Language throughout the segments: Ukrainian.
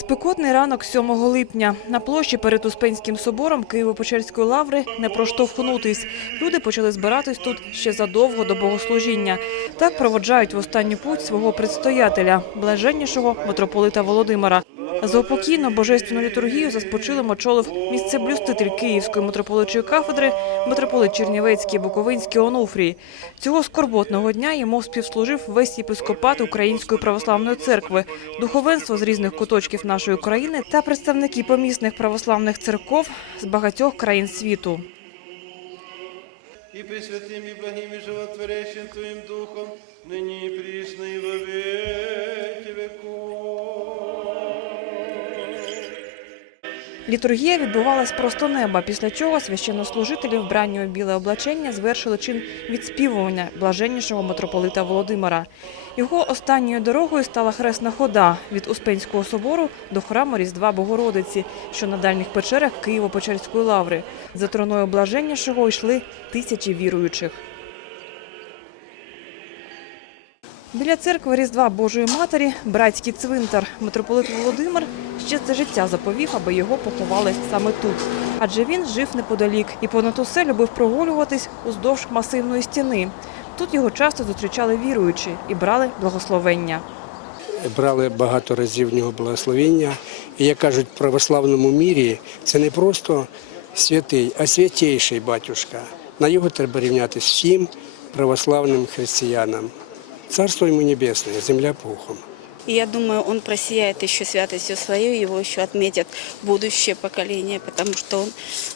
Спекотний ранок 7 липня. На площі перед Успенським собором Києво-Печерської лаври не проштовхнутись. Люди почали збиратись тут ще задовго до богослужіння. Так проводжають в останню путь свого предстоятеля, блаженнішого митрополита Володимира. Заупокійно божественну літургію за спочилим очолив місцеблюститель Київської митрополичої кафедри, митрополит Чернівецький Буковинський Онуфрій. Цього скорботного дня йому співслужив весь єпископат Української православної церкви, духовенство з різних куточків нашої країни та представники помісних православних церков з багатьох країн світу. и пресвятым, и благим, и животворящим Твоим Духом, и во веки веков. Літургія відбувалась просто неба, після чого священнослужителі вбранні у біле облачення звершили чин відспівування блаженнішого митрополита Володимира. Його останньою дорогою стала хресна хода від Успенського собору до храму Різдва Богородиці, що на дальніх печерах Києво-Печерської лаври. За троною блаженнішого йшли тисячі віруючих. Біля церкви Різдва Божої Матері братський цвинтар. Митрополит Володимир ще за життя заповів, аби його поховали саме тут. Адже він жив неподалік і понад усе любив прогулюватись уздовж масивної стіни. Тут його часто зустрічали віруючі і брали благословення. брали багато разів в нього благословення. І як кажуть, в православному мірі це не просто святий, а святейший батюшка. На його треба рівняти всім православним християнам. Царство йому небесне, земля пухом. И я думаю, он просияет еще святостью свою, его еще отметят будущее поколение, потому что он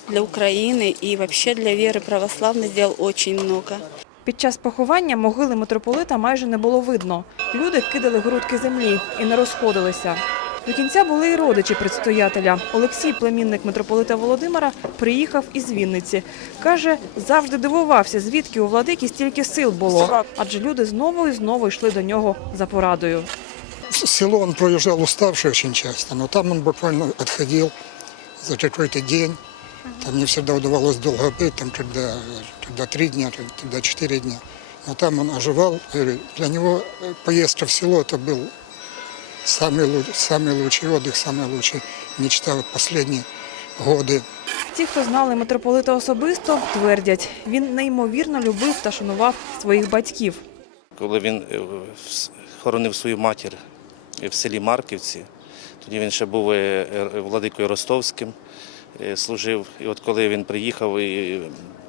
для Украины и вообще для веры православной сделал очень много. Під час поховання могили митрополита майже не було видно. Люди кидали грудки землі і не розходилися. До кінця були й родичі предстоятеля. Олексій, племінник митрополита Володимира, приїхав із Вінниці. Каже, завжди дивувався, звідки у владики стільки сил було. Адже люди знову і знову йшли до нього за порадою. В село он проезжал уставший очень часто, но там он буквально отходил за какой-то день. Там не всегда удавалось долго быть, там когда, когда три дня, когда четыре дня. Но там он оживал. И для него э, поездка в село это был самый, лу- самый лучший отдых, самая лучшая мечта вот последние годы. Ті, хто знали митрополита особисто, твердять, він неймовірно любив та шанував своїх батьків. Коли він е, с- хоронив свою матір в селі Марківці, тоді він ще був е, е, владикою Ростовським, е, служив. І от коли він приїхав, і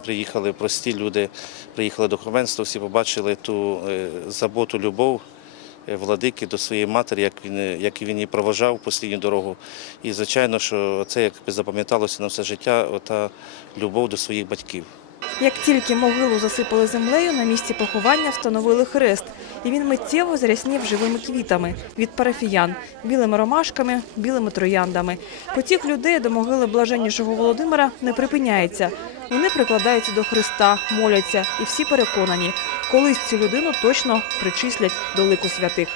приїхали прості люди, приїхали до духовенства, всі побачили ту е, заботу, любов е, владики до своєї матері, як він, е, як він її проважав послідню дорогу. І звичайно, що це якби запам'яталося на все життя, ота любов до своїх батьків. Як тільки могилу засипали землею, на місці поховання встановили хрест, і він миттєво зряснів живими квітами від парафіян, білими ромашками, білими трояндами. Потік людей до могили блаженнішого Володимира не припиняється. Вони прикладаються до Христа, моляться, і всі переконані, колись цю людину точно причислять до лику святих.